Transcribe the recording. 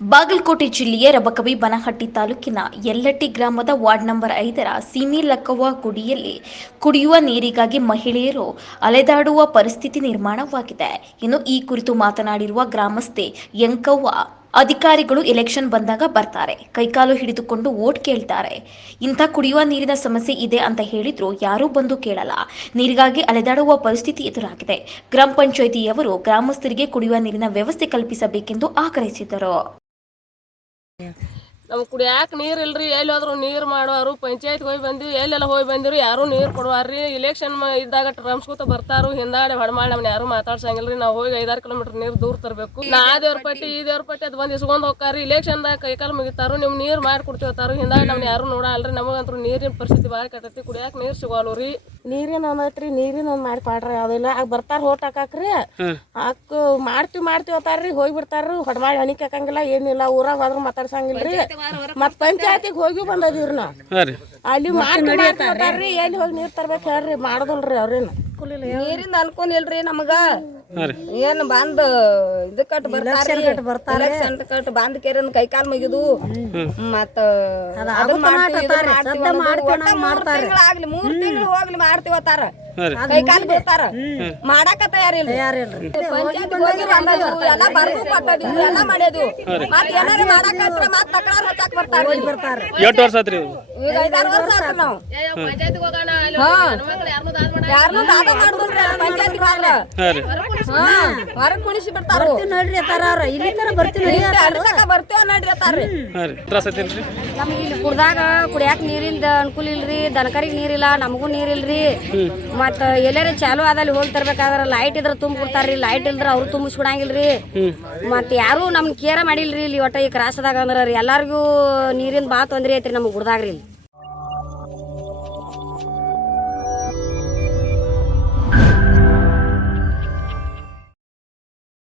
ಬಾಗಲಕೋಟೆ ಜಿಲ್ಲೆಯ ರಬಕವಿ ಬನಹಟ್ಟಿ ತಾಲೂಕಿನ ಯಲ್ಲಟ್ಟಿ ಗ್ರಾಮದ ವಾರ್ಡ್ ನಂಬರ್ 5ರ ಸೀಮಿಲಕ್ಕವ್ವ ಗುಡಿಯಲ್ಲಿ ಕುಡಿಯುವ ನೀರಿಗಾಗಿ ಮಹಿಳೆಯರು ಅಲೆದಾಡುವ ಪರಿಸ್ಥಿತಿ ನಿರ್ಮಾಣವಾಗಿದೆ. ಇನ್ನು ಈ ಕುರಿತು ಮಾತನಾಡಿರುವ ಗ್ರಾಮಸ್ಥೆ ಯಂಕವ್ವ, ಅಧಿಕಾರಿಗಳು ಎಲೆಕ್ಷನ್ ಬಂದಾಗ ಬರ್ತಾರೆ, ಕೈಕಾಲು ಹಿಡಿದುಕೊಂಡು ವೋಟ್ ಕೇಳ್ತಾರೆ. ಇಂಥ ಕುಡಿಯುವ ನೀರಿನ ಸಮಸ್ಯೆ ಇದೆ ಅಂತ ಹೇಳಿದ್ರು ಯಾರೂ ಬಂದು ಕೇಳಲ್ಲ. ನೀರಿಗಾಗಿ ಅಲೆದಾಡುವ ಪರಿಸ್ಥಿತಿ ಎದುರಾಗಿದೆ. ಗ್ರಾಮ ಪಂಚಾಯಿತಿಯವರು ಗ್ರಾಮಸ್ಥರಿಗೆ ಕುಡಿಯುವ ನೀರಿನ ವ್ಯವಸ್ಥೆ ಕಲ್ಪಿಸಬೇಕೆಂದು ಆಗ್ರಹಿಸಿದರು. ನಮ್ಗೆ ಕುಡಿಯಾಕ ನೀರು ಇಲ್ರಿ. ಎಲ್ಲಿ ಹೋದ್ರು ನೀರು ಮಾಡೋರು, ಪಂಚಾಯತ್ಗೆ ಹೋಗಿ ಬಂದಿವಿ, ಎಲ್ಲೆಲ್ಲ ಹೋಗಿ ಬಂದಿರಿ, ಯಾರು ನೀರು ಕೊಡುವಾರ್ರಿ. ಇಲೆಕ್ಷನ್ ಇದ್ದಾಗ ರಂಸ್ಕೂತ ಬರ್ತಾರು, ಹಿಂದಾಡಿ ಹೊಡಮಾಡಿ ನಮ್ಮನ್ನ ಯಾರು ಮಾತಾಡ್ಸಂಗಿಲ್ರಿ. ನಾವು ಹೋಗಿ 5-6 ಕಿಲೋಮೀಟರ್ ನೀರು ದೂರ ತರಬೇಕು. ಆ ದೇವ್ರ ಪಟ್ಟಿ ಈ ದೇವ್ರ ಪಟ್ಟಿ ಅದು ಬಂದು ಇಸ್ಕೊಂಡು ಹೋಗ್ತಾರಿ. ಇಲೆಕ್ಷನ್ದಾಗ ಕೈಕಾಲು ಮುಗಿತಾರು, ನಿಮ್ ನೀರು ಮಾಡಿ ಕೊಡ್ತಿರ್ತಾರು, ಹಿಂದಾಡಿ ನಮ್ಮನ್ನ ಯಾರು ನೋಡಲ್ರಿ. ನಮಗಂತೂ ನೀರಿನ ಪರಿಸ್ಥಿತಿ ಭಾಳ ಕೆಟ್ಟೈತಿ. ಕುಡಿಯಾಕ ನೀರು ಸಿಗೋಲ್ವು ರೀ. ನೀರಿನ ಒಂದೈತ್ರಿ, ನೀರಿನ ಒಂದು ಮಾಡಿ ಕೊಡ್ರಿ. ಅದೆಲ್ಲ ಆಗ ಬರ್ತಾರ ಹೋಟ್ ಹಾಕಾಕ್ರಿ, ಹಾಕು ಮಾಡ್ತೀವಿ ಅತ್ತಾರ್ರಿ, ಹೋಗಿ ಬಿಡ್ತಾರ್ರಿ. ಹೊಡಮಾಡಿ ಹಣಿಕೆ ಹಾಕಂಗಿಲ್ಲ, ಏನಿಲ್ಲ. ಊರಾಗ ಹೋದ್ರ ಮಾತಾಡ್ಸಂಗಿಲ್ರಿ. ಮತ್ ಪಂಚಾಯತಿಗೆ ಹೋಗಿ ಬಂದದಿವ್ರಿ ನಾವು. ಅಲ್ಲಿ ಮಾಡ್ತೀವಿ ಎಲ್ಲಿ ಹೋಗಿ ನೀರ್ ತರ್ಬೇಕು ಹೇಳ್ರಿ, ಮಾಡೋದಲ್ರಿ ಅವ್ರೇನು. ನೀರಿಂದ ಅನ್ಕೊಂಡ್ ಇಲ್ರಿ ನಮಗ. ಏನ್ ಬಂದ್ ಇದು ಕಟ್ ಬರ್ತಾರೆ, ಕಟ್ ಬಂದ್ ಕೇರನ್ ಕೈಕಾಲ್ ಮುಗಿದು ಮತ್ತ 3 ತಿಂಗಳು ಹೋಗ್ಲಿ ಮಾಡ್ತೀವತ್ತಾರ, ಕೈಕಾಲ್ ಬಿಡ್ತಾರ, ಮಾಡಾಕ ತಯಾರಿಲ್ರಿ. ಎಲ್ಲ ಬರ್ದು ಕೊಟ್ಟದಿವಿ, ಎಲ್ಲ ಮಾಡ್ಯದಿವಿ. ಮತ್ ಏನಾರ ಮಾಡಾಕ ಮತ್ ತಕರಾರ್ ಹಚ್ಚಾಕ್ ಬರ್ತಾರ. ಎಷ್ಟು ವರ್ಷ ಆತ್ರಿ? ಈಗ 5-6 ವರ್ಷ ಆತ ನಾವು ಯಾರನ್ನೂ ದಾದ ಮಾಡುದಿಲ್ರಿ. ಪಂಚಾಯತ್ ಹೊರಗ್ ಕುಣಿಸಿ ಬಿಡ್ತಾರ ನೋಡ್ರಿ. ಇಲ್ಲಿ ತರ ಬರ್ತೀವಿ ನೋಡ್ರಿ ಅತ್ತಾರ್ರಿ. ನಮ್ಗೆ ಇಲ್ಲಿ ಕುಡ್ದಾಗ ಕುಡಿಯಾಕ ನೀರಿಂದ ಅನುಕೂಲ ಇಲ್ರಿ. ದನಕರಿಗೆ ನೀರಿಲ್ಲ, ನಮಗೂ ನೀರಿಲ್ರಿ. ಮತ್ತ ಎಲ್ಲಾರ ಚಾಲು ಆದಲ್ಲಿ ಹೋಗಿ ತರ್ಬೇಕಾದ್ರ ಲೈಟ್ ಇದ್ರ ತುಂಬ ಕೊಡ್ತಾರ್ರಿ, ಲೈಟ್ ಇಲ್ದ್ರ ಅವ್ರು ತುಂಬಿಸ್ಕೊಡಂಗಿಲ್ರಿ. ಮತ್ ಯಾರು ನಮ್ಗೆ ಕೇರ ಮಾಡಿಲ್ರಿ ಇಲ್ಲಿ. ಒಟ್ಟ ಈ ಕ್ರಾಸದಾಗ ಅಂದ್ರ ಎಲ್ಲಾರ್ಗು ನೀರಿಂದ ಬಾ ತೊಂದ್ರೆ ಐತ್ರಿ ನಮ್ಗೆ ಗುಡ್ದಾಗ್ರಿ ಇಲ್ಲಿ.